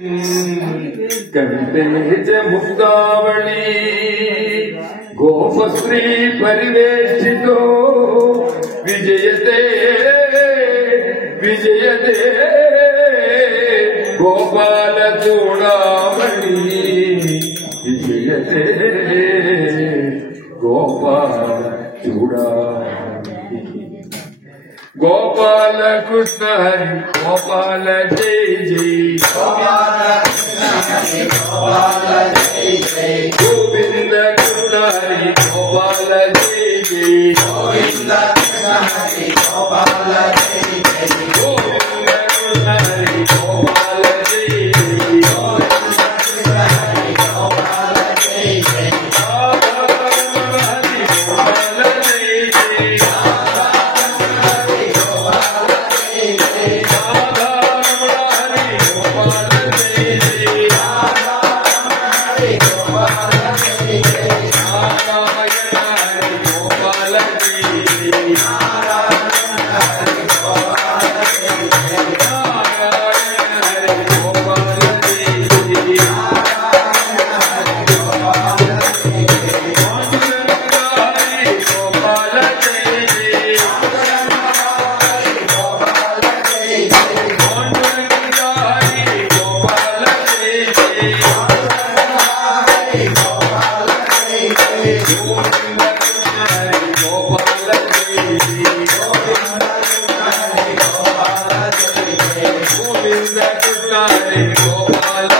कंठे मुक्तावली गोपश्री परिवेशितो विजयते विजयते गोपाल चूड़ामणि विजयते गोपाल चूड़ामणि गोपाल कृष्ण हरि गोपाल जय जय गोपाल जय जय गोविंद कृष्ण हरि गोपाल जय जय गोविंद कृष्ण हरि गोपाल जय जय गोविंद कृष्ण हरि गोपाल जय जय गोविंद कृष्ण हरि गोपाल जय जय राधा हरि गोपाल जय जय गोपाल